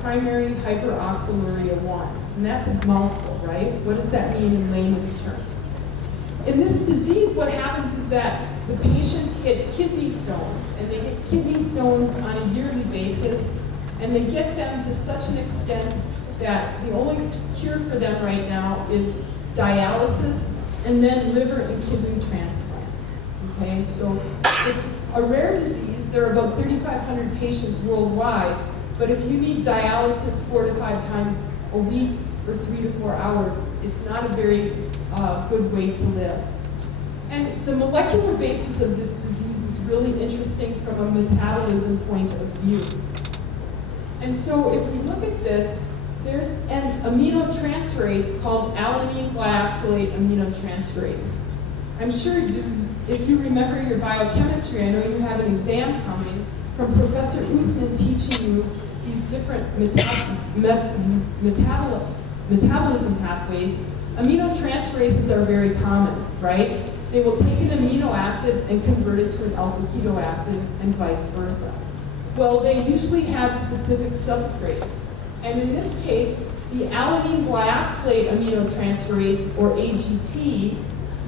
primary hyperoxaluria 1. And that's a mouthful, right? What does that mean in layman's terms? In this disease, what happens is that the patients get kidney stones, and they get kidney stones on a yearly basis, and they get them to such an extent that the only cure for them right now is dialysis and then liver and kidney transplant. Okay, so it's a rare disease. There are about 3,500 patients worldwide, but if you need dialysis 4 to 5 times a week for 3 to 4 hours, it's not a very good way to live. And the molecular basis of this disease is really interesting from a metabolism point of view. And so if we look at this, there's an aminotransferase called alanine glyoxylate aminotransferase. I'm sure if you remember your biochemistry, I know you have an exam coming, from Professor Usman teaching you these different metabolism pathways. Aminotransferases are very common, right? They will take an amino acid and convert it to an alpha keto acid and vice versa. Well, they usually have specific substrates. And in this case, the alanine glyoxylate aminotransferase, or AGT,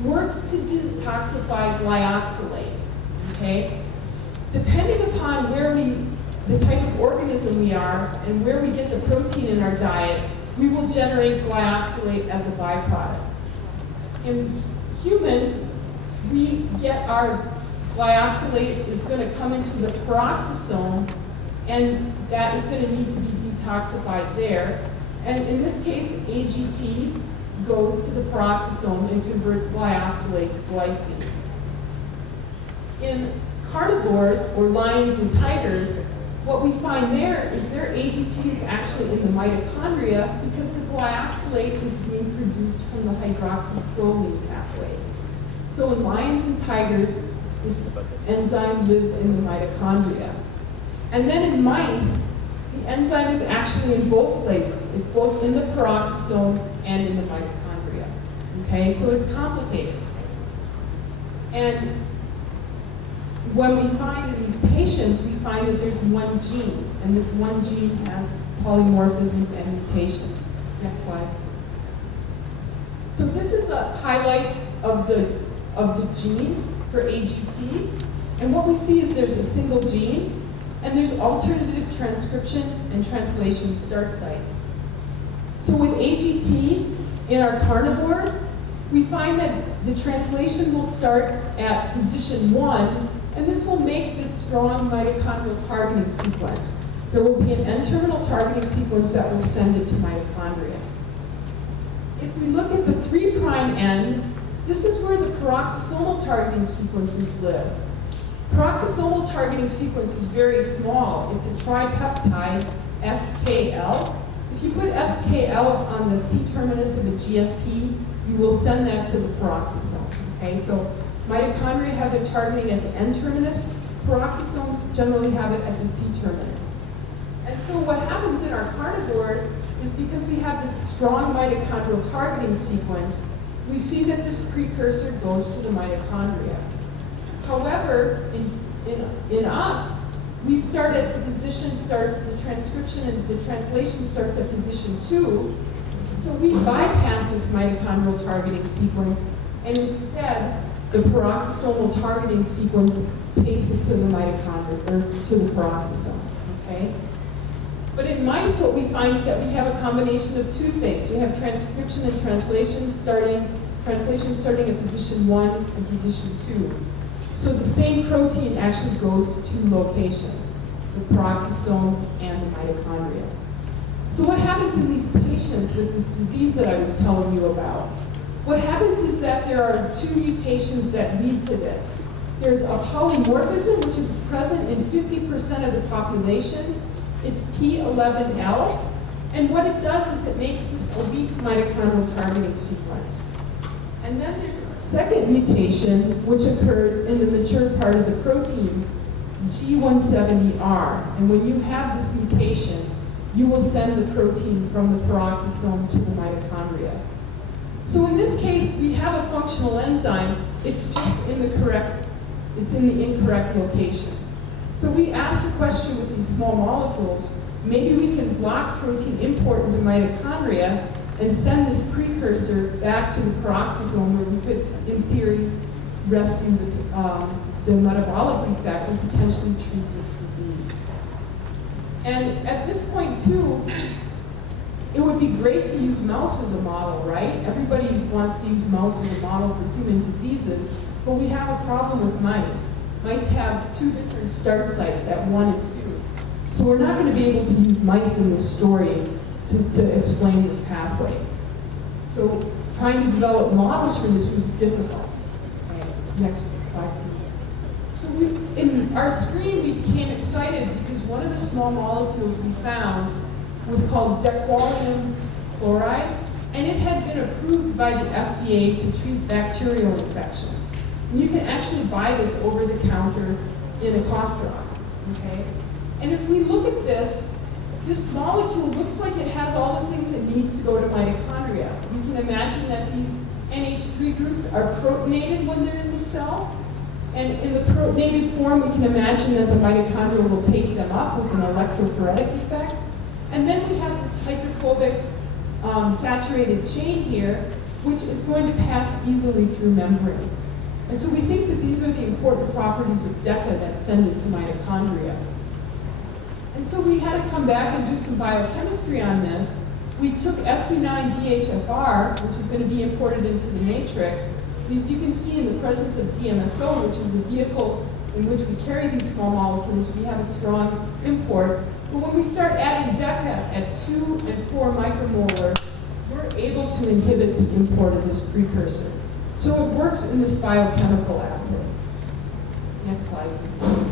works to detoxify glyoxylate, okay? Depending upon the type of organism we are and where we get the protein in our diet, we will generate glyoxylate as a byproduct. In humans, we get our glyoxylate is going to come into the peroxisome, and that is going to need to be detoxified there. And in this case, AGT goes to the peroxisome and converts glyoxylate to glycine. In carnivores, or lions and tigers, what we find there is their AGT is actually in the mitochondria because the glyoxylate is being produced from the hydroxyproline pathway. So in lions and tigers, this enzyme lives in the mitochondria. And then in mice, the enzyme is actually in both places. It's both in the peroxisome and in the mitochondria. Okay, so it's complicated. And when we find in these patients, we find that there's one gene, and this one gene has polymorphisms and mutations. Next slide. So this is a highlight of the gene for AGT, and what we see is there's a single gene, and there's alternative transcription and translation start sites. So with AGT in our carnivores, we find that the translation will start at position 1, and this will make this strong mitochondrial targeting sequence. There will be an N-terminal targeting sequence that will send it to mitochondria. If we look at the 3' end, this is where the peroxisomal targeting sequences live. Peroxisomal targeting sequence is very small. It's a tripeptide, SKL. If you put SKL on the C-terminus of a GFP, you will send that to the peroxisome. Okay, so mitochondria have their targeting at the N-terminus. Peroxisomes generally have it at the C-terminus. And so what happens in our carnivores is because we have this strong mitochondrial targeting sequence, we see that this precursor goes to the mitochondria. However, in us, we start at the position starts, the transcription and the translation starts at position 2, so we bypass this mitochondrial targeting sequence, and instead, the peroxisomal targeting sequence takes it to the mitochondria, or to the peroxisome, okay? But in mice, what we find is that we have a combination of 2 things. We have transcription and translation starting at position 1 and position 2. So the same protein actually goes to 2 locations, the peroxisome and the mitochondria. So what happens in these patients with this disease that I was telling you about? What happens is that there are 2 mutations that lead to this. There's a polymorphism, which is present in 50% of the population. It's P11L. And what it does is it makes this a weak mitochondrial targeting sequence. And then there's a second mutation, which occurs in the mature part of the protein, G170R. And when you have this mutation, you will send the protein from the peroxisome to the mitochondria. So in this case, we have a functional enzyme. It's just in the incorrect location. So we asked the question with these small molecules, maybe we can block protein import into mitochondria and send this precursor back to the peroxisome where we could, in theory, rescue the metabolic defect and potentially treat this disease. And at this point, too, it would be great to use mouse as a model, right? Everybody wants to use mouse as a model for human diseases, but we have a problem with mice. Mice have 2 different start sites at 1 and 2. So we're not going to be able to use mice in this story to explain this pathway. So trying to develop models for this is difficult. Okay. Next slide, please. So in our screen, we became excited because one of the small molecules we found was called dequalinium chloride, and it had been approved by the FDA to treat bacterial infections. And you can actually buy this over the counter in a cough drop, okay? And if we look at this molecule looks like it has all the things it needs to go to mitochondria. You can imagine that these NH3 groups are protonated when they're in the cell. And in the protonated form, we can imagine that the mitochondria will take them up with an electrophoretic effect. And then we have this hydrophobic saturated chain here, which is going to pass easily through membranes. And so we think that these are the important properties of DECA that send it to mitochondria. And so we had to come back and do some biochemistry on this. We took SU9-DHFR, which is going to be imported into the matrix. As you can see, in the presence of DMSO, which is the vehicle in which we carry these small molecules, we have a strong import. But when we start adding DECA at 2 and 4 micromolar, we're able to inhibit the import of this precursor. So it works in this biochemical assay. Next slide, please.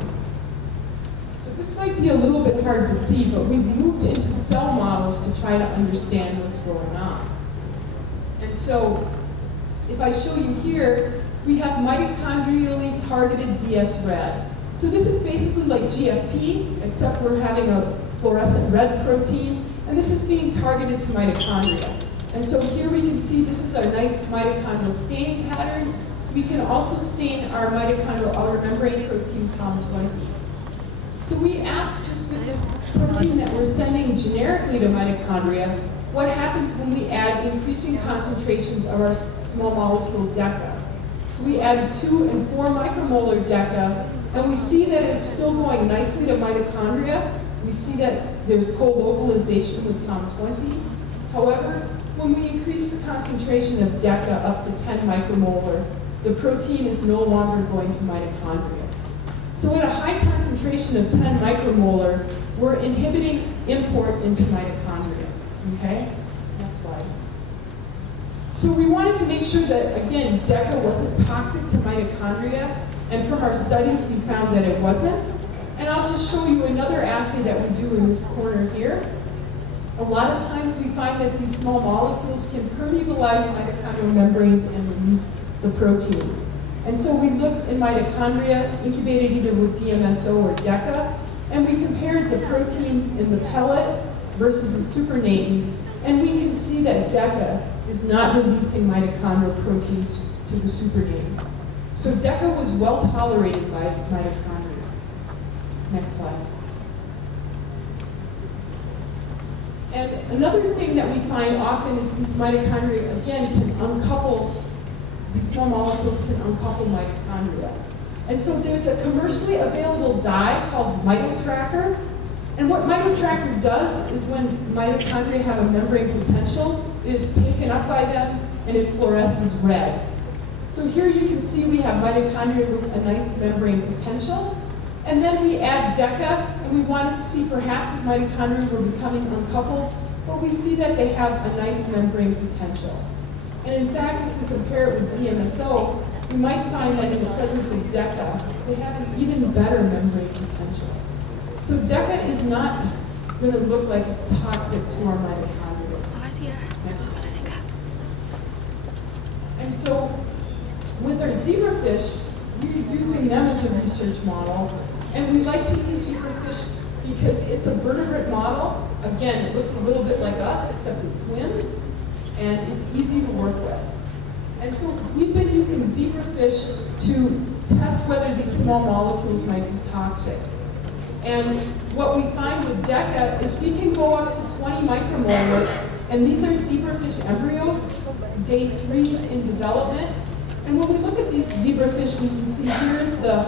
So this might be a little bit hard to see, but we've moved into cell models to try to understand what's going on. And so if I show you here, we have mitochondrially targeted DS-red. So this is basically like GFP, except we're having a fluorescent red protein, and this is being targeted to mitochondria. And so here we can see this is our nice mitochondrial staining pattern. We can also stain our mitochondrial outer membrane protein TOM20. So we asked, just with this protein that we're sending generically to mitochondria, what happens when we add increasing concentrations of our small molecule DECA. So we added 2 and 4 micromolar DECA, and we see that it's still going nicely to mitochondria. We see that there's co-localization with TOM20. However, when we increase the concentration of DECA up to 10 micromolar, the protein is no longer going to mitochondria. So at a high concentration of 10 micromolar, we're inhibiting import into mitochondria. Okay? Next slide. So we wanted to make sure that, again, DECA wasn't toxic to mitochondria, and from our studies we found that it wasn't. And I'll just show you another assay that we do in this corner here. A lot of times we find that these small molecules can permeabilize mitochondrial membranes and release the proteins. And so we looked in mitochondria, incubated either with DMSO or DECA, and we compared the proteins in the pellet versus the supernatant, and we can see that DECA is not releasing mitochondrial proteins to the supernatant. So DECA was well tolerated by mitochondria. Next slide. And another thing that we find often is these mitochondria, again, can uncouple, these small molecules can uncouple mitochondria. And so there's a commercially available dye called MitoTracker. And what MitoTracker does is when mitochondria have a membrane potential, it is taken up by them and it fluoresces red. So here you can see we have mitochondria with a nice membrane potential. And then we add DECA, and we wanted to see perhaps if mitochondria were becoming uncoupled, but we see that they have a nice membrane potential. And in fact, if we compare it with DMSO, we might find that in the presence of DECA, they have an even better membrane potential. So DECA is not going to look like it's toxic to our mitochondria. Next. And so with our zebrafish, we're using them as a research model, and we like to use zebrafish because it's a vertebrate model. Again, it looks a little bit like us, except it swims, and it's easy to work with. And so we've been using zebrafish to test whether these small molecules might be toxic. And what we find with DECA is we can go up to 20 micromolar, and these are zebrafish embryos, day 3 in development. And when we look at these zebrafish, we can see here's the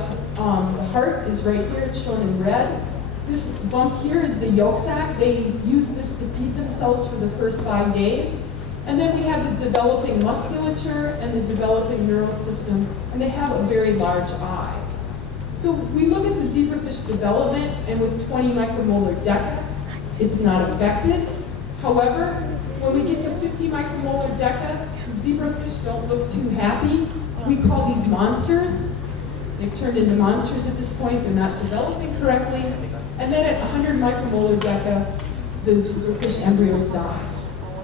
heart is right here, it's shown in red. This bump here is the yolk sac. They use this to feed themselves for the first 5 days. And then we have the developing musculature and the developing neural system, and they have a very large eye. So we look at the zebrafish development, and with 20 micromolar DECA, it's not affected. However, when we get to 50 micromolar DECA, zebrafish don't look too happy. We call these monsters. They've turned into monsters at this point. They're not developing correctly. And then at 100 micromolar DECA, the zebrafish embryos die.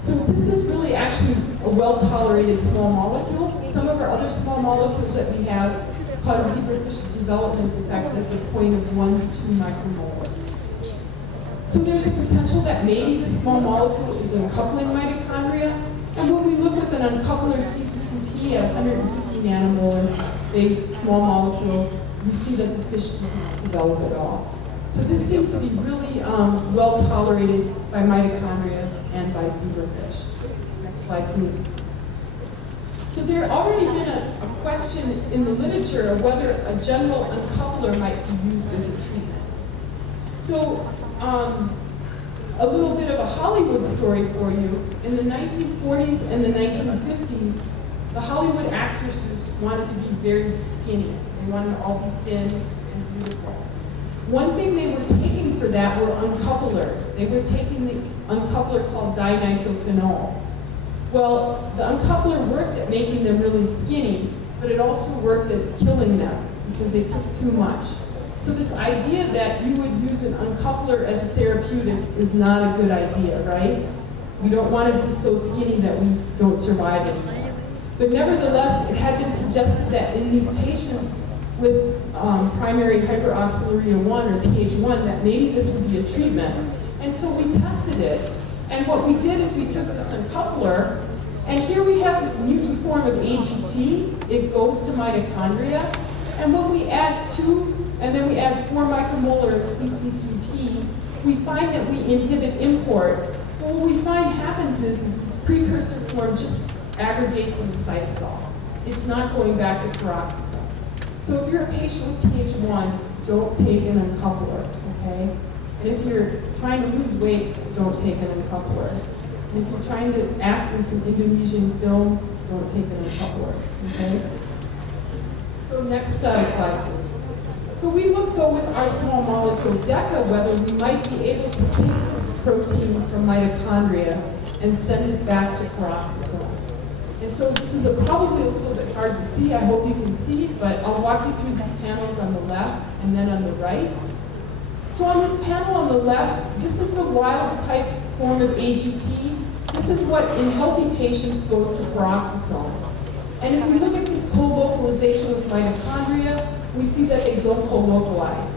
So this is really actually a well-tolerated small molecule. Some of our other small molecules that we have cause zebrafish development effects at the point of 1 to 2 micromolar. So there's a potential that maybe this small molecule is uncoupling mitochondria. And when we look with an uncoupler CCCP at 150 nanomolar, a small molecule, we see that the fish does not develop at all. So this seems to be really well tolerated by mitochondria and by zebrafish. Next slide, please. So there already been a question in the literature of whether a general uncoupler might be used as a treatment. So a little bit of a Hollywood story for you. In the 1940s and the 1950s, the Hollywood actresses wanted to be very skinny. They wanted to all be thin and beautiful. One thing they were taking for that were uncouplers. They were taking the uncoupler called dinitrophenol. Well, the uncoupler worked at making them really skinny, but it also worked at killing them because they took too much. So this idea that you would use an uncoupler as a therapeutic is not a good idea, right? We don't want to be so skinny that we don't survive anymore. But nevertheless, it had been suggested that in these patients with primary hyperoxaluria 1 or PH1, that maybe this would be a treatment. And so we tested it. And what we did is we took this uncoupler, and here we have this mutant form of AGT. It goes to mitochondria. And when we add 2, and then we add 4 micromolar of CCCP, we find that we inhibit import. But what we find happens is this precursor form just aggregates in the cytosol. It's not going back to peroxisomes. So if you're a patient with PH1, don't take an uncoupler, okay? And if you're trying to lose weight, don't take an uncoupler. And if you're trying to act in some Indonesian films, don't take an uncoupler, okay? So next slide, please. So we looked, though, with our small molecule DECA, whether we might be able to take this protein from mitochondria and send it back to peroxisomes. And so this is probably a little bit hard to see. I hope you can see, but I'll walk you through these panels on the left and then on the right. So on this panel on the left, this is the wild type form of AGT. This is what in healthy patients goes to peroxisomes. And if we look at this co-localization with mitochondria, we see that they don't co-localize.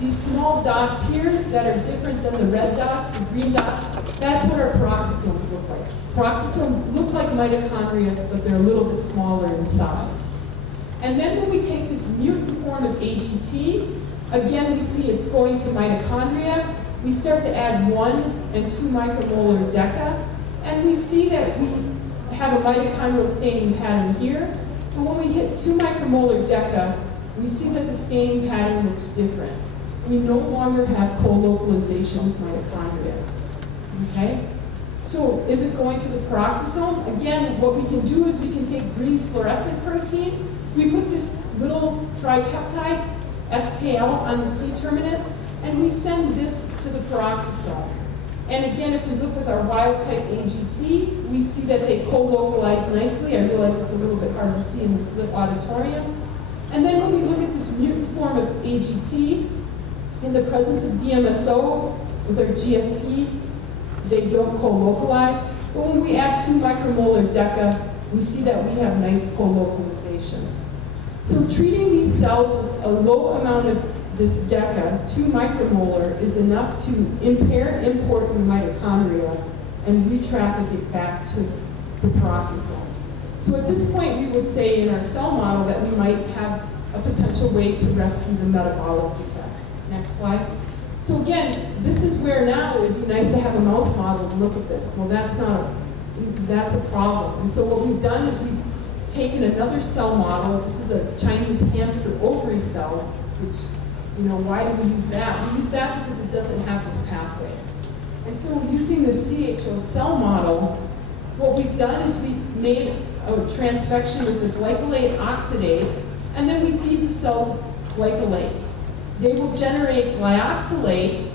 These small dots here that are different than the red dots, the green dots, that's what our peroxisomes look like. Peroxisomes look like mitochondria, but they're a little bit smaller in size. And then when we take this mutant form of AGT, again we see it's going to mitochondria. We start to add 1 and 2 micromolar DECA, and we see that we have a mitochondrial staining pattern here. But when we hit 2 micromolar DECA, we see that the staining pattern looks different. We no longer have co-localization with mitochondria. Okay? So is it going to the peroxisome? Again, what we can do is we can take green fluorescent protein. We put this little tripeptide, SKL, on the C-terminus, and we send this to the peroxisome. And again, if we look with our wild-type AGT, we see that they co-localize nicely. I realize it's a little bit hard to see in the split auditorium. And then when we look at this mutant form of AGT, in the presence of DMSO with our GFP, they don't co-localize. But when we add 2 micromolar DECA, we see that we have nice co-localization. So treating these cells with a low amount of this DECA, 2 micromolar, is enough to impair import from mitochondria and re-traffic it back to the peroxisome. So at this point, we would say in our cell model that we might have a potential way to rescue the metabolic effect. Next slide. So again, this is where now it'd be nice to have a mouse model to look at this. Well, that's a problem. And so what we've done is we've taken another cell model. This is a Chinese hamster ovary cell, which, why do we use that? We use that because it doesn't have this pathway. And so using the CHO cell model, what we've done is we've made a transfection with the glycolate oxidase, and then we feed the cells glycolate. They will generate glyoxylate,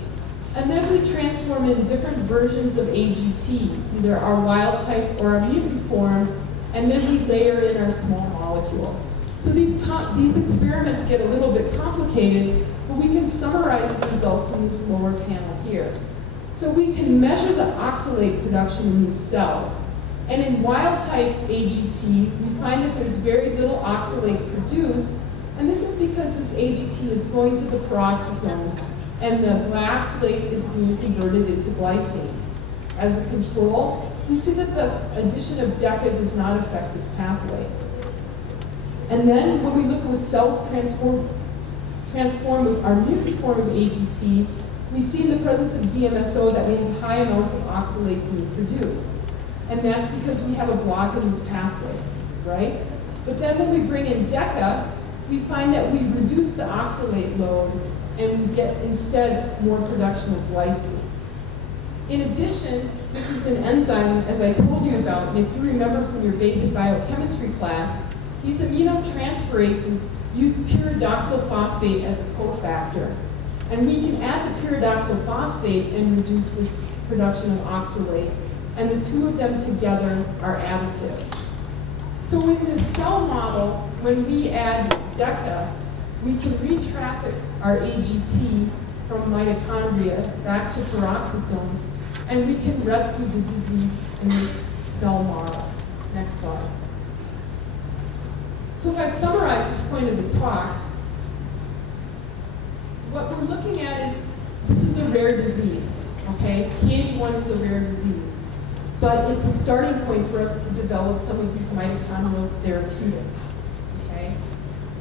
and then we transform in different versions of AGT, either our wild type or our mutant form, and then we layer in our small molecule. So these experiments get a little bit complicated, but we can summarize the results in this lower panel here. So we can measure the oxalate production in these cells. And in wild-type AGT, we find that there's very little oxalate produced, and this is because this AGT is going to the peroxisome, and the glyoxylate is being converted into glycine. As a control, we see that the addition of DECA does not affect this pathway. And then when we look with cells transformed with our mutant form of AGT, we see in the presence of DMSO that we have high amounts of oxalate being produced. And that's because we have a block in this pathway, right? But then when we bring in DECA, we find that we reduce the oxalate load and we get instead more production of glycine. In addition, this is an enzyme, as I told you about, and if you remember from your basic biochemistry class, these aminotransferases use pyridoxal phosphate as a cofactor. And we can add the pyridoxal phosphate and reduce this production of oxalate. And the two of them together are additive. So in this cell model, when we add DECA, we can re-traffic our AGT from mitochondria back to peroxisomes, and we can rescue the disease in this cell model. Next slide. So if I summarize this point of the talk, what we're looking at is, this is a rare disease, okay? PH1 is a rare disease. But it's a starting point for us to develop some of these mitochondrial therapeutics, okay?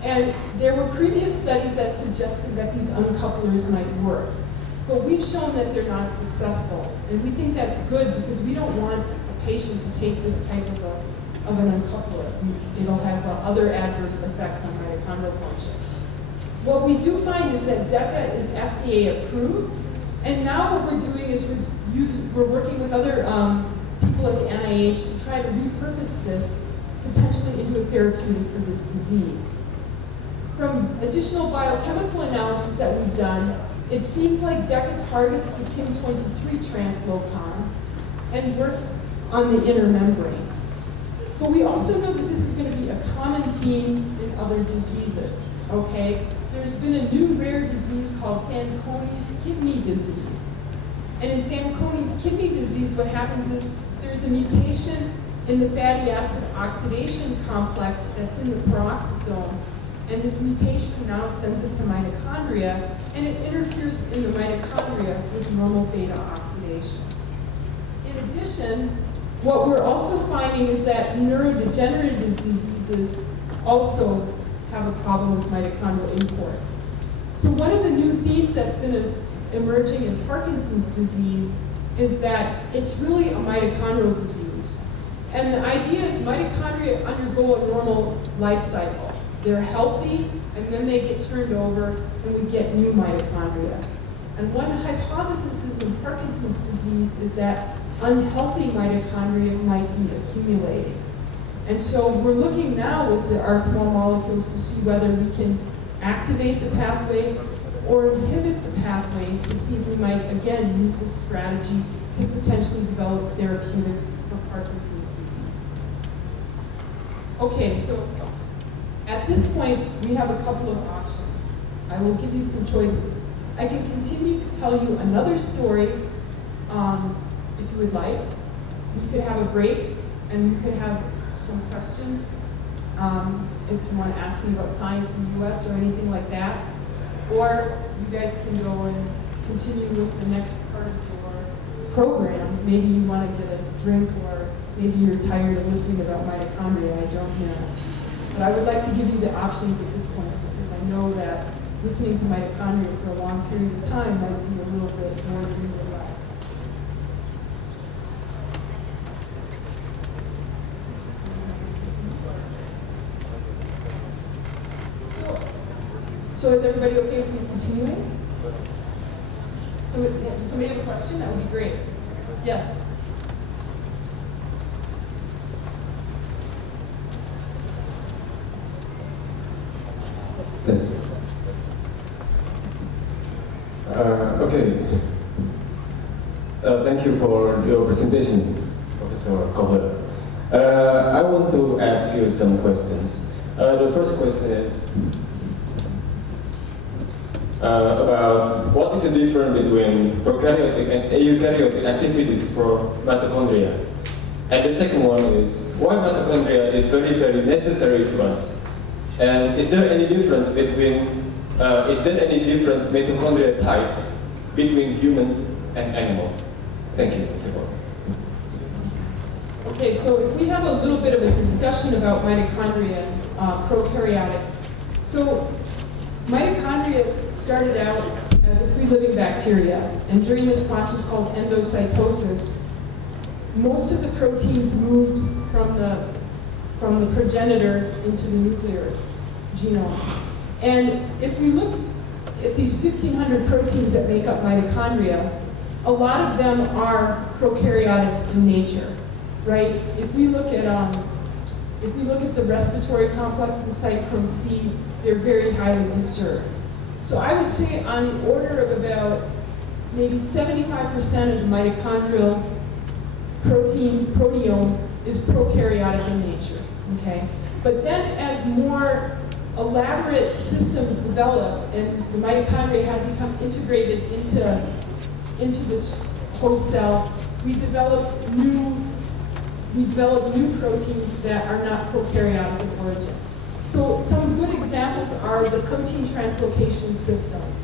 And there were previous studies that suggested that these uncouplers might work. But we've shown that they're not successful. And we think that's good because we don't want a patient to take this type of an uncoupler. It'll have other adverse effects on mitochondrial function. What we do find is that DECA is FDA approved. And now what we're doing is we're working with other people at the NIH to try to repurpose this potentially into a therapeutic for this disease. From additional biochemical analysis that we've done, it seems like DECA targets the TIM23 translocon and works on the inner membrane. But we also know that this is going to be a common theme in other diseases, okay? There's been a new rare disease called Fanconi's kidney disease. And in Fanconi's kidney disease, what happens is there's a mutation in the fatty acid oxidation complex that's in the peroxisome, and this mutation now sends it to mitochondria, and it interferes in the mitochondria with normal beta oxidation. In addition, what we're also finding is that neurodegenerative diseases also have a problem with mitochondrial import. So one of the new themes that's been emerging in Parkinson's disease is that it's really a mitochondrial disease. And the idea is mitochondria undergo a normal life cycle. They're healthy, and then they get turned over, and we get new mitochondria. And one hypothesis is in Parkinson's disease is that unhealthy mitochondria might be accumulating. And so we're looking now with our small molecules to see whether we can activate the pathway or inhibit the pathway to see if we might, again, use this strategy to potentially develop therapeutics for Parkinson's disease. Okay, so at this point, we have a couple of options. I will give you some choices. I can continue to tell you another story, if you would like. We could have a break, and you could have some questions if you want to ask me about science in the US or anything like that. Or you guys can go and continue with the next part of your program. Maybe you want to get a drink, or maybe you're tired of listening about mitochondria, I don't know. But I would like to give you the options at this point, because I know that listening to mitochondria for a long period of time might be a little bit more than you would like. So is everybody okay with me continuing? So does somebody have a question? That would be great. Yes. Yes. Okay. Thank you for your presentation, Professor Koehler. I want to ask you some questions. The first question is about what is the difference between prokaryotic and eukaryotic activities for mitochondria? And the second one is why mitochondria is very, very necessary to us? And is there any difference mitochondria types between humans and animals? Thank you, Mr. Koehler. Okay, so if we have a little bit of a discussion about mitochondria, prokaryotic. So mitochondria started out as a free-living bacteria, and during this process called endocytosis, most of the proteins moved from the progenitor into the nuclear genome. And if we look at these 1,500 proteins that make up mitochondria, a lot of them are prokaryotic in nature, right? If we look at the respiratory complexes, cytochrome C, they're very highly conserved. So I would say on the order of about maybe 75% of the mitochondrial proteome is prokaryotic in nature, okay? But then as more elaborate systems developed and the mitochondria had become integrated into this host cell, we developed new proteins that are not prokaryotic in origin. So some good examples are the protein translocation systems.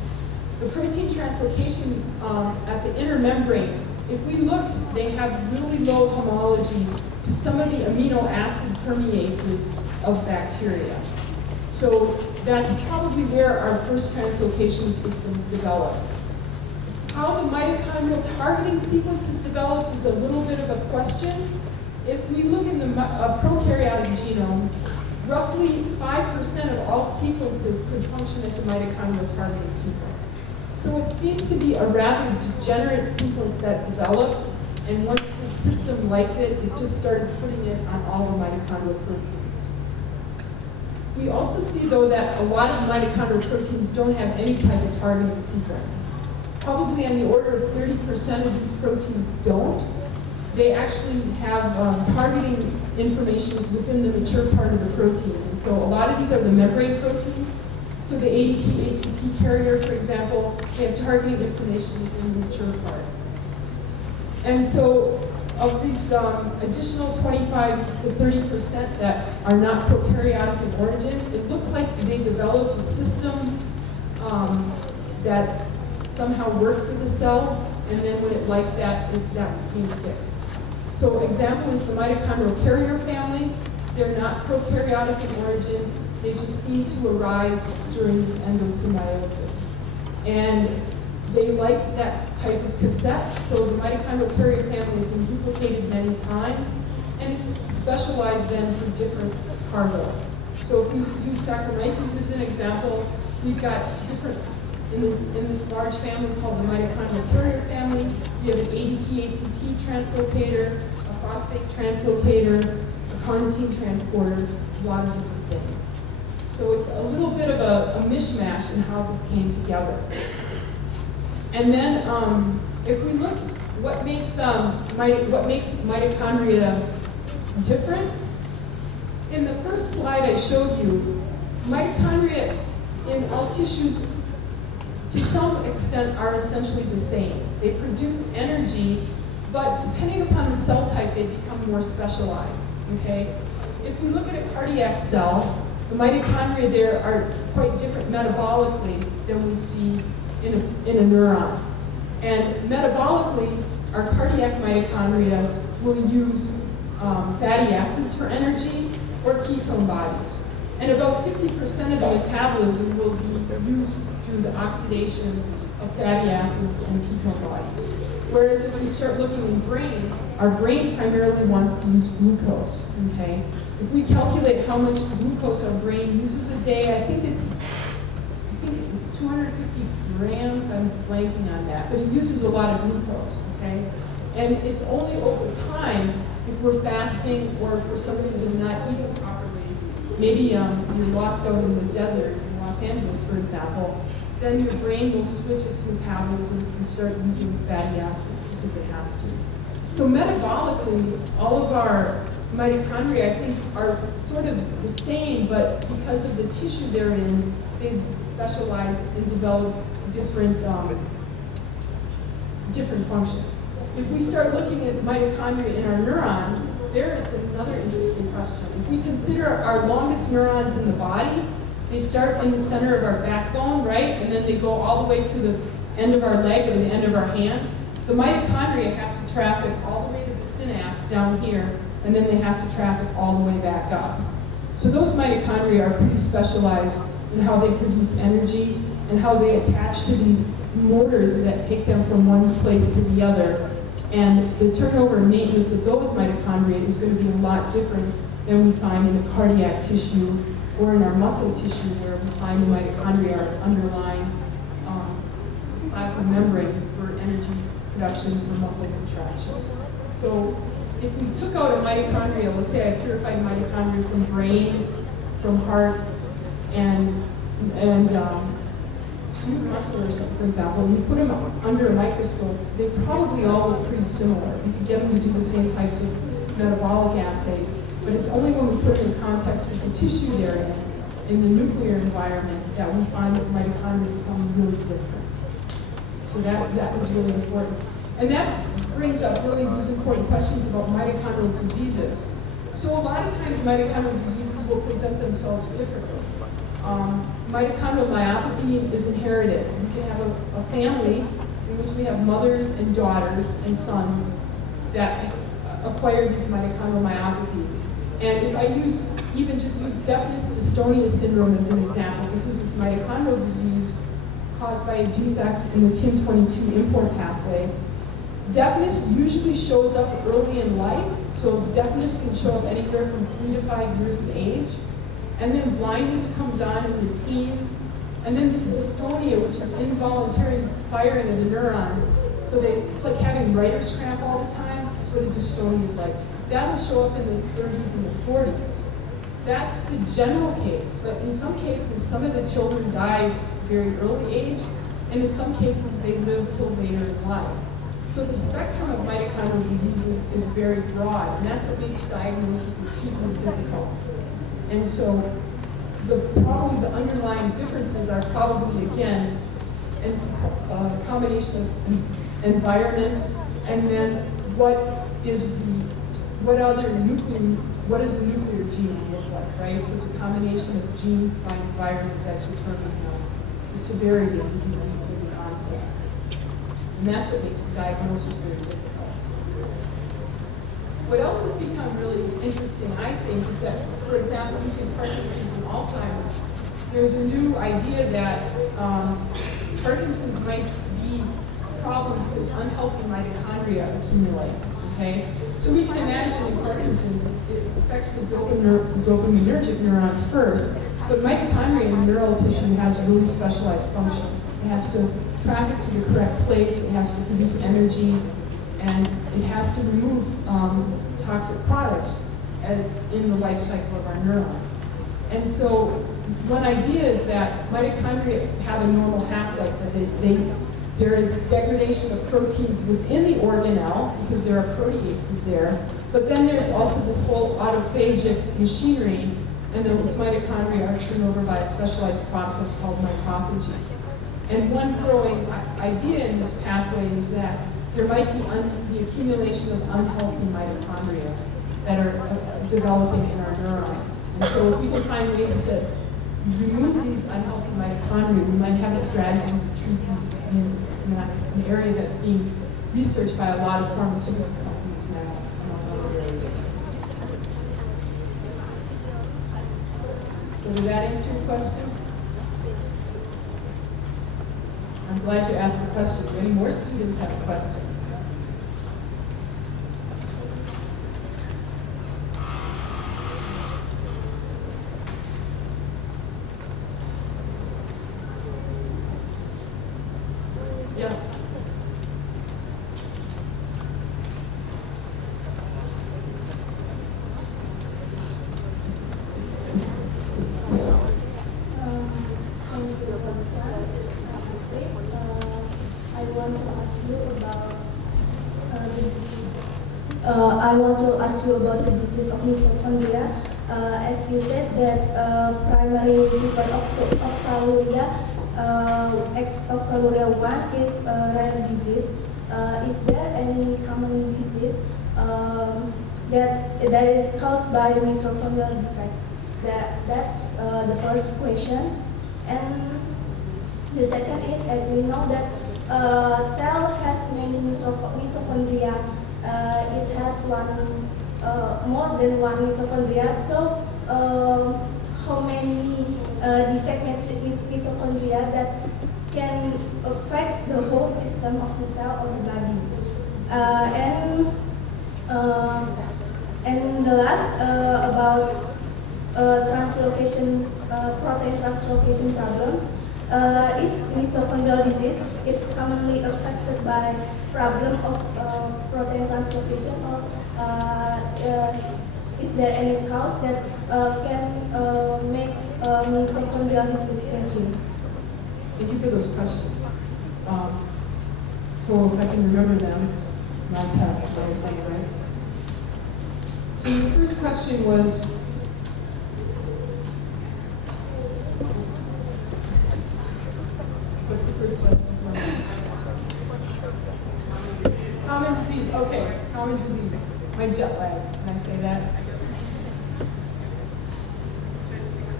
The protein translocation at the inner membrane, if we look, they have really low homology to some of the amino acid permeases of bacteria. So that's probably where our first translocation systems developed. How the mitochondrial targeting sequences developed is a little bit of a question. If we look in the prokaryotic genome, roughly 5% of all sequences could function as a mitochondrial targeting sequence. So it seems to be a rather degenerate sequence that developed, and once the system liked it, it just started putting it on all the mitochondrial proteins. We also see, though, that a lot of mitochondrial proteins don't have any type of targeting sequence. Probably on the order of 30% of these proteins don't. They actually have targeting information within the mature part of the protein. And so a lot of these are the membrane proteins. So the ADP, ATP carrier, for example, they have targeting information within the mature part. And so of these additional 25 to 30% that are not prokaryotic in origin, it looks like they developed a system that somehow worked for the cell, and then when it liked that, that became fixed. So example is the mitochondrial carrier family. They're not prokaryotic in origin. They just seem to arise during this endosymbiosis. And they liked that type of cassette, so the mitochondrial carrier family has been duplicated many times, and it's specialized then for different cargo. So if we use Saccharomyces as an example, we've got different, in this large family called the mitochondrial carrier family, we have an ADP-ATP translocator, a phosphate translocator, a carnitine transporter, a lot of different things. So it's a little bit of a mishmash in how this came together. And then if we look, what makes mitochondria different? In the first slide I showed you, mitochondria in all tissues to some extent are essentially the same. They produce energy, but depending upon the cell type, they become more specialized, okay? If we look at a cardiac cell, the mitochondria there are quite different metabolically than we see in a neuron. And metabolically, our cardiac mitochondria will use fatty acids for energy or ketone bodies. And about 50% of the metabolism will be used through the oxidation of fatty acids and ketone bodies. Whereas if we start looking in brain, our brain primarily wants to use glucose, okay? If we calculate how much glucose our brain uses a day, I think it's 250 grams, I'm blanking on that, but it uses a lot of glucose, okay? And it's only over time, if we're fasting or if for some reason not eating properly, maybe you're lost out in the desert in Los Angeles, for example, then your brain will switch its metabolism and start using fatty acids because it has to. So metabolically, all of our mitochondria, I think, are sort of the same, but because of the tissue they're in, they've specialized and developed different functions. If we start looking at mitochondria in our neurons, there is another interesting question. If we consider our longest neurons in the body, they start in the center of our backbone, right? And then they go all the way to the end of our leg or the end of our hand. The mitochondria have to traffic all the way to the synapse down here, and then they have to traffic all the way back up. So those mitochondria are pretty specialized in how they produce energy and how they attach to these motors that take them from one place to the other. And the turnover and maintenance of those mitochondria is going to be a lot different than we find in the cardiac tissue or in our muscle tissue, where we find the mitochondria are underlying plasma membrane for energy production for muscle contraction. So if we took out a mitochondria, let's say I purified mitochondria from brain, from heart, and smooth muscle or something, for example, and you put them under a microscope, they probably all look pretty similar. You can get them to do the same types of metabolic assays, but it's only when we put it in context with the tissue they're in the nuclear environment, that we find that mitochondria become really different. So that was really important. And that brings up really these important questions about mitochondrial diseases. So a lot of times mitochondrial diseases will present themselves differently. Mitochondrial myopathy is inherited. We can have a family in which we have mothers and daughters and sons that acquire these mitochondrial myopathies. And if I just use deafness dystonia syndrome as an example, this is this mitochondrial disease caused by a defect in the TIM22 import pathway. Deafness usually shows up early in life, so deafness can show up anywhere from 3 to 5 years of age. And then blindness comes on in the teens. And then this dystonia, which is involuntary firing of the neurons. So it's like having writer's cramp all the time. That's what a dystonia is like. That'll show up in the 30s and the 40s. That's the general case. But in some cases, some of the children die very early age. And in some cases, they live till later in life. So the spectrum of mitochondrial diseases is very broad. And that's what makes diagnosis and treatment difficult. And so probably the underlying differences are probably, again, a combination of environment, and then what does the nuclear gene look like, right? So it's a combination of genes by environment that determine the severity of the disease and the onset. And that's what makes the diagnosis very difficult. What else has become really interesting, I think, is that, for example, using Parkinson's and Alzheimer's, there's a new idea that Parkinson's might be a problem because unhealthy mitochondria accumulate, okay? So we can imagine in Parkinson's, it affects the dopaminergic neurons first, but mitochondria in neural tissue has really specialized function. It has to traffic to the correct place, it has to produce energy, and it has to remove toxic products in the life cycle of our neuron. And so one idea is that mitochondria have a normal half-life, that there is degradation of proteins within the organelle, because there are proteases there, but then there's also this whole autophagic machinery, and those mitochondria are turned over by a specialized process called mitophagy. And one growing idea in this pathway is that there might be the accumulation of unhealthy mitochondria that are developing in our neurons. And so if we can find ways to remove these unhealthy mitochondria, we might have a strategy to treat these diseases. And that's an area that's being researched by a lot of pharmaceutical companies now, among other areas. So So did that answer your question? I'm glad you asked the question. Do any more students have a question? Yes. I want to ask you about the disease of mitochondria. As you said that primary hyperoxaluria, oxaluria 1 is a rare disease. Is there any common disease that is caused by mitochondrial defects? That's the first question. And the second is, as we know that cell has many mitochondria. It has more than one mitochondria. So, how many defect mitochondria that can affect the whole system of the cell of the body? And the last about translocation, protein translocation problems. Is mitochondrial disease is commonly affected by problem of protein translocation, or is there any cause that can make mitochondrial disease? Thank you. Thank you for those questions. So if I can remember them, my test, right? So your first question was, what's the first question? Common disease. Okay, common disease. My jet lag. Can I say that?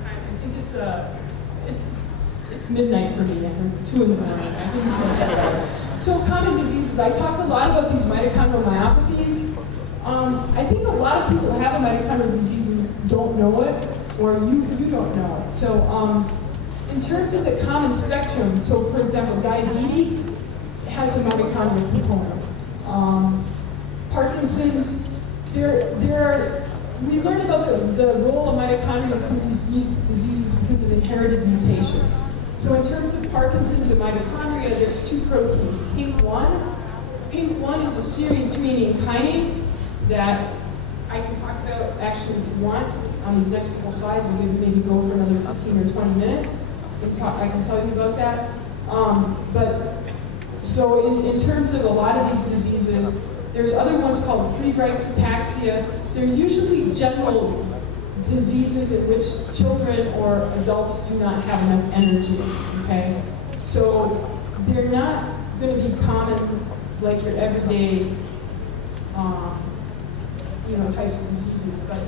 I think it's midnight for me. I heard 2 in the morning. I think it's my jet lag. So common diseases. I talked a lot about these mitochondrial myopathies. I think a lot of people have a mitochondrial disease and don't know it, or you don't know it. So in terms of the common spectrum, so for example, diabetes has a mitochondrial component. Parkinson's, we learn about the role of mitochondria in some of these diseases because of inherited mutations. So in terms of Parkinson's and mitochondria, there's 2 proteins, PINK1. PINK1 is a serine threonine kinase that I can talk about actually if you want on these next couple slides. We could maybe go for another 15 or 20 minutes. I can tell you about that. So in terms of a lot of these diseases, there's other ones called Friedreich's ataxia. They're usually general diseases in which children or adults do not have enough energy, okay? So they're not going to be common like your everyday, types of diseases, but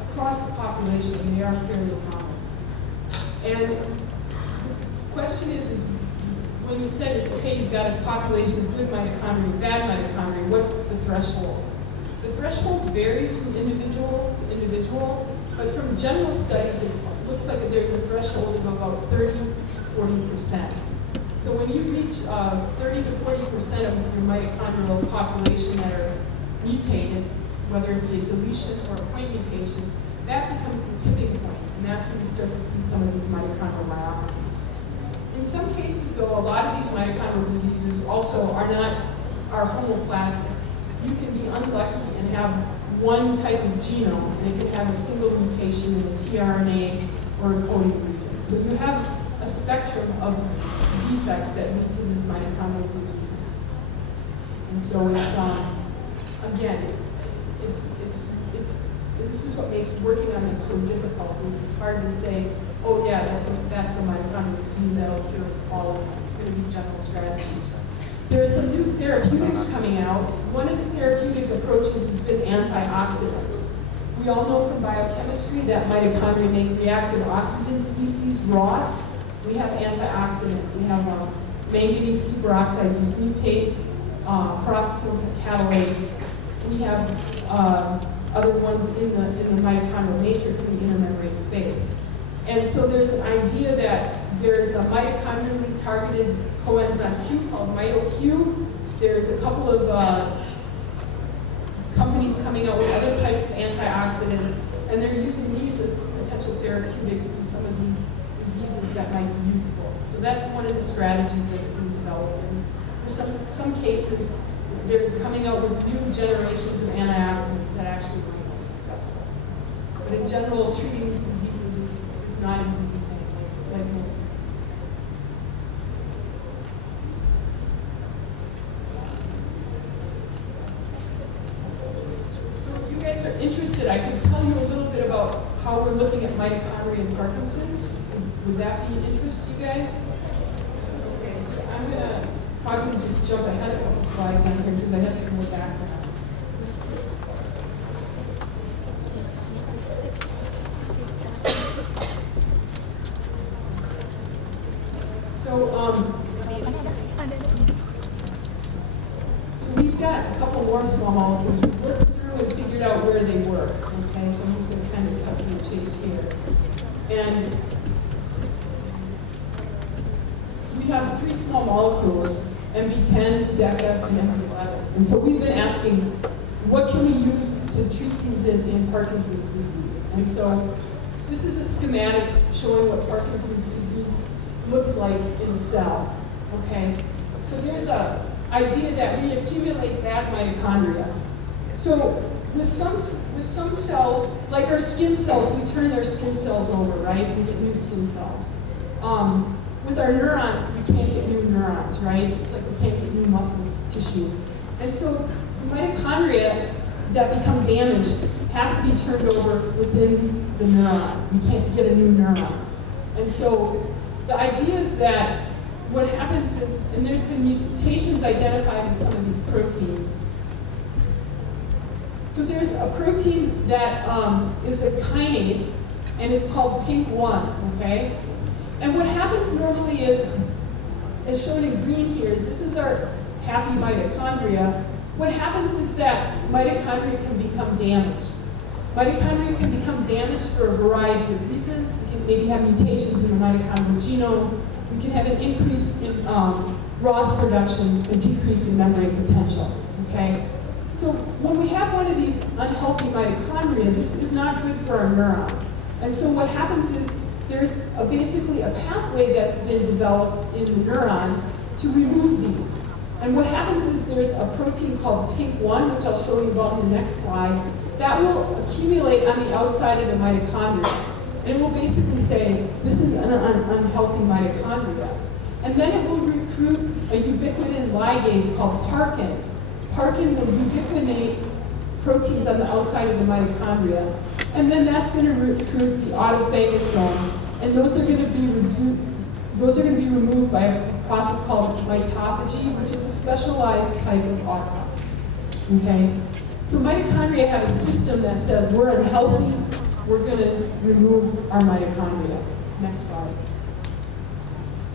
across the population, they are fairly common. And the question is when you said it's okay, you've got a population of good mitochondria, bad mitochondria, what's the threshold? The threshold varies from individual to individual, but from general studies, it looks like there's a threshold of about 30 to 40%. So when you reach 30 to 40% of your mitochondrial population that are mutated, whether it be a deletion or a point mutation, that becomes the tipping point, and that's when you start to see some of these mitochondrial myopathies. In some cases, though, a lot of these mitochondrial diseases also are homoplastic. You can be unlucky and have one type of genome, and it can have a single mutation in a tRNA or a coding region. So you have a spectrum of defects that lead to these mitochondrial diseases. And so this is what makes working on it so difficult. It's hard to say, oh yeah, that's a mitochondrial disease that'll cure all of them. It's going to be general strategies. There's some new therapeutics coming out. One of the therapeutic approaches has been antioxidants. We all know from biochemistry that mitochondria make reactive oxygen species, ROS. We have antioxidants. We have manganese superoxide dismutase, peroxisomal catalase. We have other ones in the mitochondrial matrix in the inner membrane space. And so there's an idea that there's a mitochondrially targeted coenzyme Q called MitoQ. There's a couple of companies coming out with other types of antioxidants, and they're using these as potential therapeutics in some of these diseases that might be useful. So that's one of the strategies that's being developed. And for some cases, they're coming out with new generations of antioxidants that actually might be successful. But in general, treating these diseases is not an easy thing, like most diseases. So if you guys are interested, I can tell you a little bit about how we're looking at mitochondria and Parkinson's. Would that be of interest to you guys? Okay, so I'm going to probably just jump ahead a couple slides on here because I have some more background. So we've got a couple more small molecules. We've worked through and figured out where they work. Okay, so I'm just going to kind of cut to the chase here. And we have 3 small molecules, MB10, DECA, and MB11. And so we've been asking, what can we use to treat these in Parkinson's disease? And so this is a schematic showing what Parkinson's disease looks like in a cell. Okay, so there's an idea that we accumulate bad mitochondria. So with some cells, like our skin cells, we turn their skin cells over, right? We get new skin cells. With our neurons, we can't get new neurons, right? Just like we can't get new muscle tissue. And so the mitochondria that become damaged have to be turned over within the neuron. We can't get a new neuron. And so the idea is that what happens is, and there's been mutations identified in some of these proteins. So there's a protein that is a kinase, and it's called PINK1, okay? And what happens normally is, as shown in green here, this is our happy mitochondria. What happens is that mitochondria can become damaged. Mitochondria can become damaged for a variety of reasons. We can maybe have mutations in the mitochondrial genome. We can have an increase in ROS production and decrease in membrane potential, okay? So when we have one of these unhealthy mitochondria, this is not good for our neuron. And so what happens is there's basically a pathway that's been developed in the neurons to remove these. And what happens is there's a protein called PINK1, which I'll show you about in the next slide, that will accumulate on the outside of the mitochondria. And it will basically say, this is an unhealthy mitochondria. And then it will recruit a ubiquitin ligase called parkin. Parkin will ubiquitinate proteins on the outside of the mitochondria. And then that's going to recruit the autophagosome. And those are going to be removed by a process called mitophagy, which is a specialized type of autophagy. Okay? So mitochondria have a system that says we're unhealthy, we're going to remove our mitochondria. Next slide.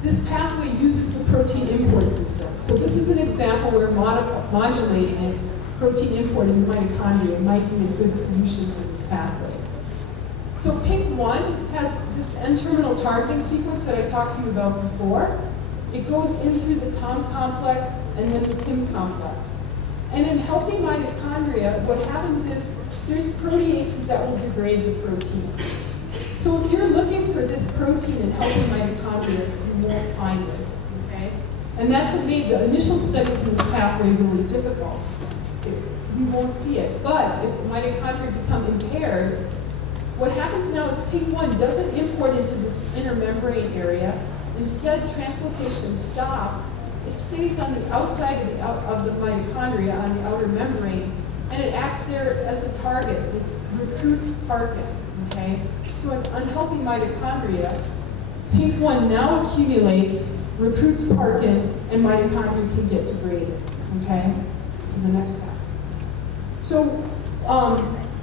This pathway uses the protein import system. So this is an example where modulating protein import in the mitochondria might be a good solution for this pathway. So PINK1 has this N-terminal targeting sequence that I talked to you about before. It goes in through the TOM complex and then the TIM complex. And in healthy mitochondria, what happens is there's proteases that will degrade the protein. So if you're looking for this protein in healthy mitochondria, you won't find it, okay? And that's what made the initial studies in this pathway really difficult. You won't see it. But if the mitochondria become impaired, what happens now is PINK1 doesn't import into this inner membrane area. Instead, translocation stops. It stays on the outside of the mitochondria, on the outer membrane, and it acts there as a target. It recruits parkin, okay? So in unhealthy mitochondria, PINK1 now accumulates, recruits parkin, and mitochondria can get degraded, okay? So the next one. So,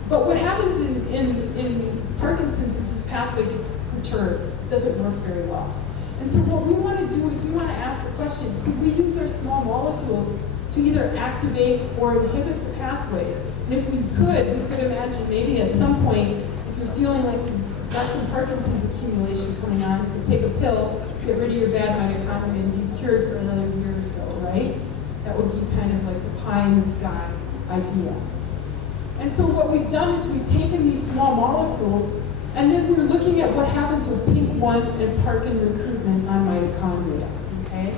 but what happens in Parkinson's is this pathway gets perturbed. It doesn't work very well. And so what we want to do is we want to ask the question, could we use our small molecules to either activate or inhibit the pathway? And if we could imagine maybe at some point, if you're feeling like you're got some Parkinson's accumulation coming on, you take a pill, get rid of your bad mitochondria, and be cured for another year or so, right? That would be kind of like the pie in the sky idea. And so what we've done is we've taken these small molecules, and then we're looking at what happens with PINK1 and Parkin recruitment on mitochondria, okay?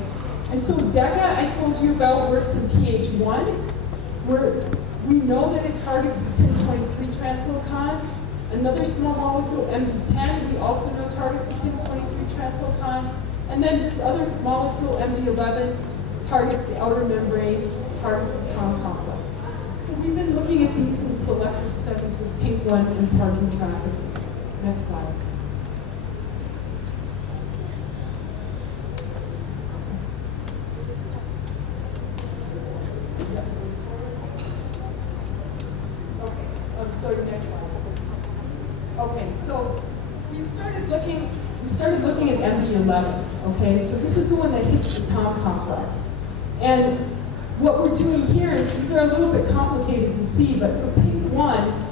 And so DECA, I told you about, works in pH1, where we know that it targets the TIM23 translocon. Another small molecule, MB10, we also know targets the TIM23 translocon. And then this other molecule, MB11, targets the outer membrane, targets the Tom complex. So we've been looking at these in selective studies with PINK1 and Parkin trafficking. Next slide. Okay, sorry, next slide. Okay, so we started looking at MB11. Okay, so this is the one that hits the Tom complex. And what we're doing here is, these are a little bit complicated to see, but for PINK1,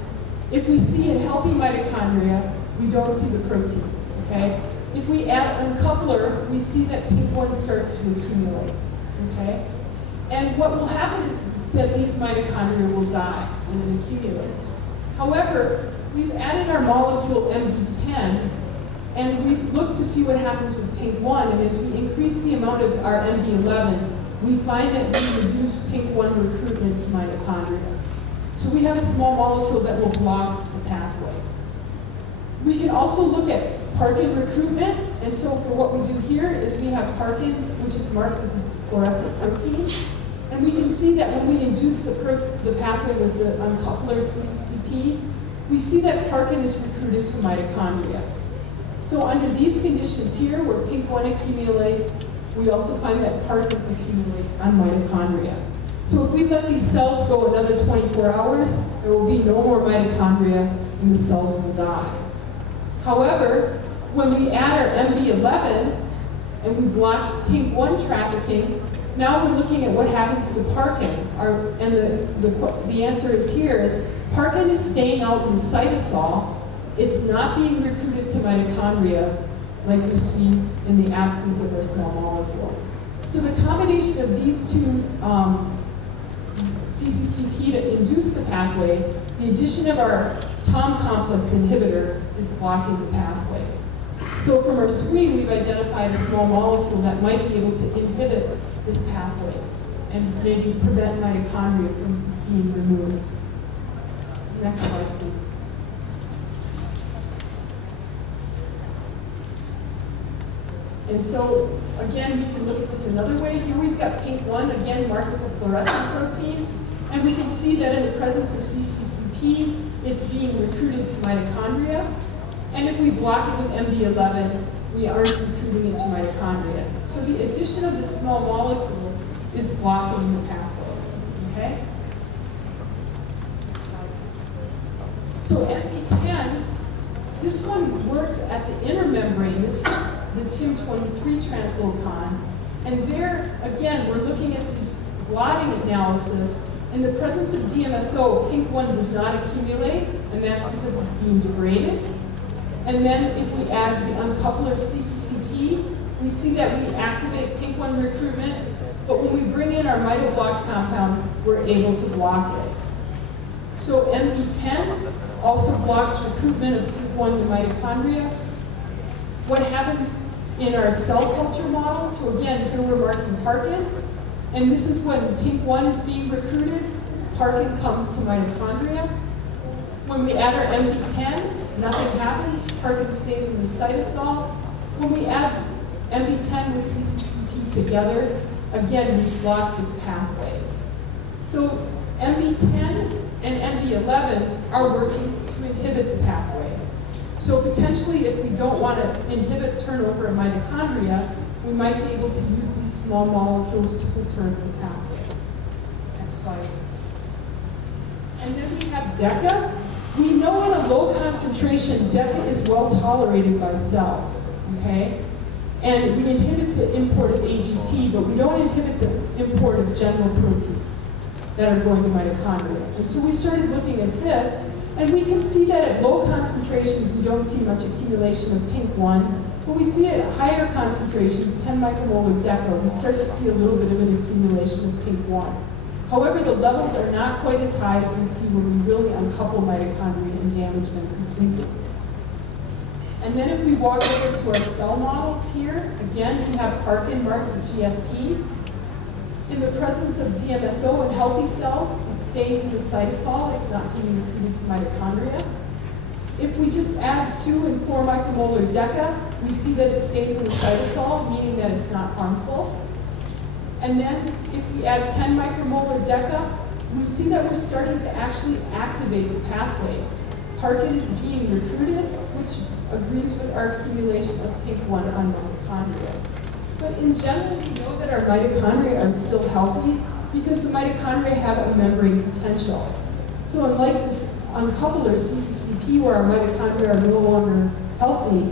if we see in healthy mitochondria, we don't see the protein, okay? If we add uncoupler, we see that PINK1 starts to accumulate, okay? And what will happen is that these mitochondria will die when it accumulates. However, we've added our molecule MB10, and we've looked to see what happens with PINK1, and as we increase the amount of our MB11, we find that we reduce PINK1 recruitment to mitochondria. So we have a small molecule that will block the pathway. We can also look at Parkin recruitment, and so for what we do here is we have Parkin, which is marked with the fluorescent protein, and we can see that when we induce the pathway with the uncoupler CCCP, we see that Parkin is recruited to mitochondria. So under these conditions here, where PINK1 accumulates, we also find that Parkin accumulates on mitochondria. So if we let these cells go another 24 hours, there will be no more mitochondria and the cells will die. However, when we add our MB11 and we block PINK1 trafficking, now we're looking at what happens to Parkin. And the answer is here is Parkin is staying out in the cytosol. It's not being recruited to mitochondria like we see in the absence of our small molecule. So the combination of these two CCCP to induce the pathway, the addition of our Tom complex inhibitor is blocking the pathway. So from our screen, we've identified a small molecule that might be able to inhibit this pathway and maybe prevent mitochondria from being removed. Next slide, please. And so, again, we can look at this another way. Here we've got PINK1, again, marked with a fluorescent protein. And we can see that in the presence of CCCP, it's being recruited to mitochondria. And if we block it with MB11, we aren't recruiting it to mitochondria. So the addition of this small molecule is blocking the pathway, okay? So MB10, this one works at the inner membrane. This hits the TIM23 translocon. And there, again, we're looking at this blotting analysis. In the presence of DMSO, PINK1 does not accumulate, and that's because it's being degraded. And then if we add the uncoupler CCCP, we see that we activate PINK1 recruitment, but when we bring in our mitoblock compound, we're able to block it. So MB10 also blocks recruitment of PINK1 to mitochondria. What happens in our cell culture model? So again, here we're marking Parkin, and this is when PINK1 is being recruited, Parkin comes to mitochondria. When we add our MB10, nothing happens, Parkin stays in the cytosol. When we add MB10 with CCCP together, again, we block this pathway. So MB10 and MB11 are working to inhibit the pathway. So potentially, if we don't want to inhibit turnover of mitochondria, we might be able to use these small molecules to perturb the pathway. Next slide. And then we have DECA. We know at a low concentration, DECA is well tolerated by cells, okay? And we inhibit the import of AGT, but we don't inhibit the import of general proteins that are going to mitochondria. And so we started looking at this, And we can see that at low concentrations, we don't see much accumulation of PINK1, but we see at higher concentrations, 10 micromolar deca, we start to see a little bit of an accumulation of PINK1. However, the levels are not quite as high as we see when we really uncouple mitochondria and damage them completely. And then if we walk over to our cell models here, again, we have Parkin marked with GFP. In the presence of DMSO in healthy cells, it stays in the cytosol, it's not being recruited to mitochondria. If we just add 2 and 4 micromolar deca, we see that it stays in the cytosol, meaning that it's not harmful. And then if we add 10 micromolar deca, we see that we're starting to actually activate the pathway. Parkin is being recruited, which agrees with our accumulation of PINK1 on mitochondria. But in general, we know that our mitochondria are still healthy because the mitochondria have a membrane potential. So unlike this uncoupler CCCP, where our mitochondria are no longer healthy,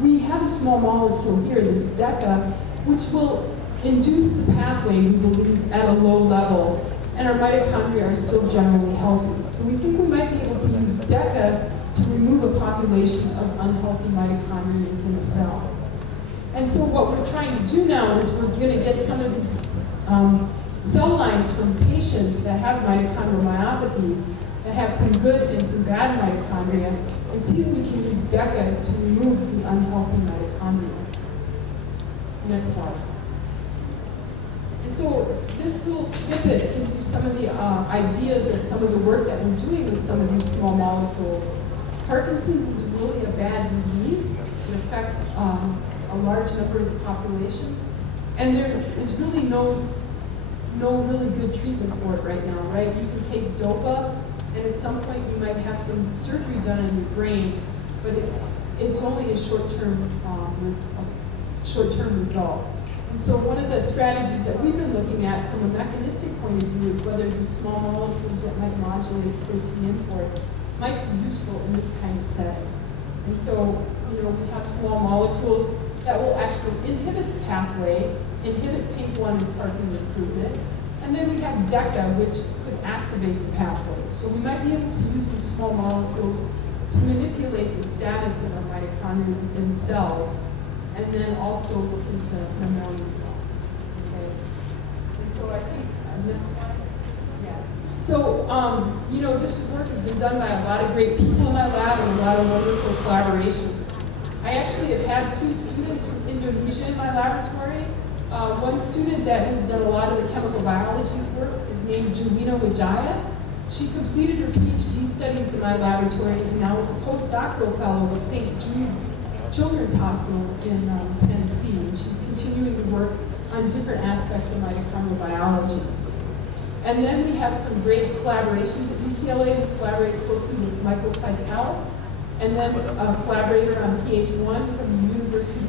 we have a small molecule here, this DECA, which will induce the pathway, we believe, at a low level, and our mitochondria are still generally healthy. So we think we might be able to use DECA to remove a population of unhealthy mitochondria within a cell. And so what we're trying to do now is we're going to get some of these cell lines from patients that have mitochondrial myopathies, that have some good and some bad mitochondria, and see if we can use DECA to remove the unhealthy mitochondria. Next slide. And so this little snippet gives you some of the ideas of some of the work that we're doing with some of these small molecules. Parkinson's is really a bad disease. It affects a large number of the population. And there is really no really good treatment for it right now, right? You can take DOPA, and at some point you might have some surgery done on your brain, but it's only a short-term result. And so one of the strategies that we've been looking at from a mechanistic point of view is whether these small molecules that might modulate protein import might be useful in this kind of setting. And so, we have small molecules that will actually inhibit the pathway, inhibit PINK1 and Parkin recruitment, and then we have DECA, which could activate the pathway. So we might be able to use these small molecules to manipulate the status of our mitochondria within cells, and then also look into mammalian cells. Okay. And so I think, next slide. Yeah. So, this work has been done by a lot of great people in my lab and a lot of wonderful collaboration. I actually have had 2 students from Indonesia in my laboratory. One student that has done a lot of the chemical biology work is named Julina Wijaya. She completed her PhD studies in my laboratory and now is a postdoctoral fellow at St. Jude's Children's Hospital in Tennessee. And she's continuing to work on different aspects of mitochondrial biology. And then we have some great collaborations at UCLA. We collaborate closely with Michael Keitel, and then a collaborator on PH1 from the University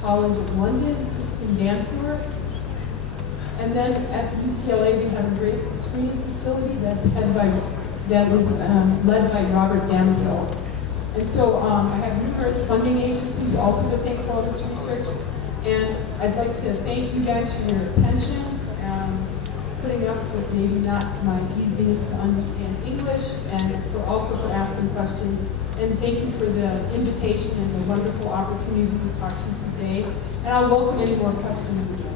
College of London, Christian Danforth. And then at the UCLA, we have a great screening facility that is led by Robert Damiso. And so I have numerous funding agencies also to thank for all this research. And I'd like to thank you guys for your attention, putting up with maybe not my easiest to understand English, and for asking questions. And thank you for the invitation and the wonderful opportunity to talk to you today. And I'll welcome any more questions again.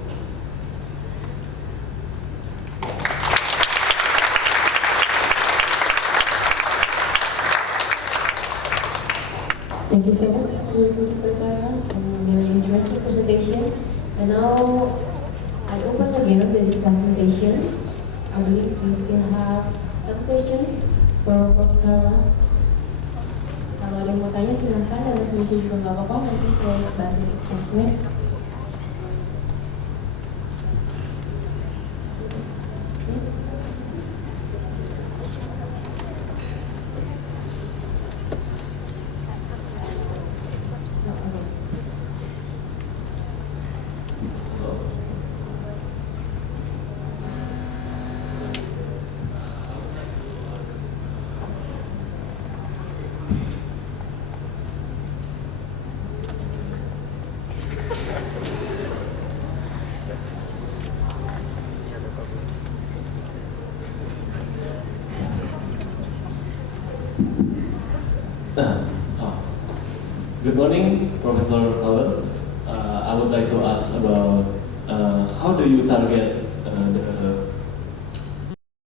Thank you so much to Professor Carla for a very interesting presentation. And now I open again the discussion. I believe you still have some question for Prof Carla. Kalau ada yang mau tanya silahkan, dan solusi juga nggak apa-apa, nanti saya bantu translate. Good morning, Professor Albert. I would like to ask about how do you target